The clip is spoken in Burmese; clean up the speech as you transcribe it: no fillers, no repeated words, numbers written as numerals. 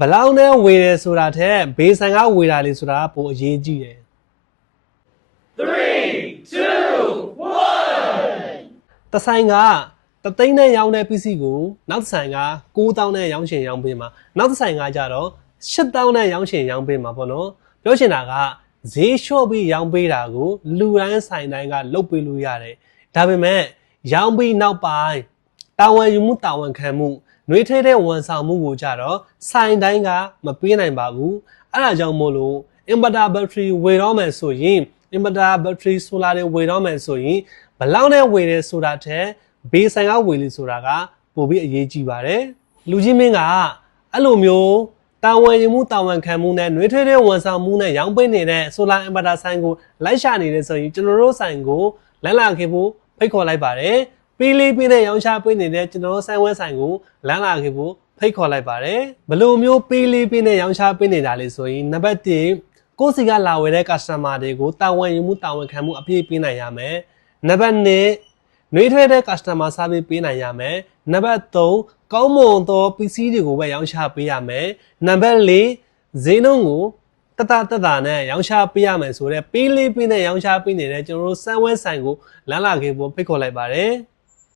ဘလောင်းနဲ့ဝေတယ်ဆိုတာထက်ဘေးဆိုင်ကဝေတာလေးဆိုတာပိုအရေးကြီးတယ် 3, 2, 1. တဆိုင်ကတသိန်းနဲ့ရောင်းတဲ့ပစ္စည်းကိုနောက်တစ်ဆိုင်က9000နဲ့ရောင်းချင်ရောင်းပေးမှာနောက်တစ်ဆိုင်ကကြတော့8000နဲ့ရောင်းချင်ရောင်းပေးမှာပေါ့နော်ပြောချင်တာကဈေးလျှော့ပြီးရောင်းပေးတာကိုလူတိုင်းဆိုင်တိုင်းကလုပ်ပေးလို့ရတယ်ဒါပေမဲ့ရောင်းပြီးနောက်ပိုင်းတာဝန်ယူမှုတာဝန်ခံမှုနှွေးထွေးတဲ့ဝန်ဆောင်မှုကိုကြတော့ဆိုင်တိုင်းကမပေးနိုင်ပါဘူးအဲ့ဒါကြောင့်မို့လို့ inverter battery ဝယ်တော့မယ်ဆိုရင် inverter battery solar တွေဝယ်တော့မယ်ဆိုရင်ဘလောက်နဲ့ဝယ်တယ်ဆိုတာထက်ဘေးဆိုင်ကဝယ်လို့ဆိုတာကပိုပြီးအရေးကြီးပါတယ်လူကြီးမင်းကအဲ့လိုမျိုးတာဝန်ယူမှုတာဝန်ခံမှုနဲ့နှွေးထွေးတဲ့ဝန်ဆောင်မှုနဲ့ရောင်းပေးနေတဲ့ solar inverter ဆိုင်ကိုလိုက်ရှာနေတယ်ဆိုရင်ကျွန်တော်တို့ဆိုင်ကိုလမ်းလာခဲ့ဖို့ဖိတ်ခေါ်လိုက်ပါတယ်ပေးလေးပေးနဲ့ရောင်းချပေးနေတဲ့ကျွန်တော်တို့ဆိုင်ဝဲဆိုင်ကိုလမ်းလာခဲ့ဖို့ဖိတ်ခေါ်လိုက်ပါတယ်ဘယ်လိုမျိုးပေးလေးပေးနဲ့ရောင်းချပေးနေတာလဲဆိုရင်နံပါတ်1ကိုယ့်စီကလာဝယ်တဲ့ customer တွေကိုတာဝန်ယူမှုတာဝန်ခံမှုအပြည့်ပေးနိုင်ရမယ်နံပါတ်2နှွေးထွေးတဲ့ customer service ပေးနိုင်ရမယ်နံပါတ်3ကောင်းမွန်သော PC တွေကိုပဲရောင်းချပေးရမယ်နံပါတ်4ဈေးနှုန်းကိုတတနဲ့ရောင်းချပေးရမယ်ဆိုတော့ပေးလေးပေးနဲ့ရောင်းချပေးနေတဲ့ကျွန်တော်တို့စမ်းဝဲဆိုင်ကိုလမ်းလာခဲ့ဖို့ဖိတ်ခေါ်လိုက်ပါတယ်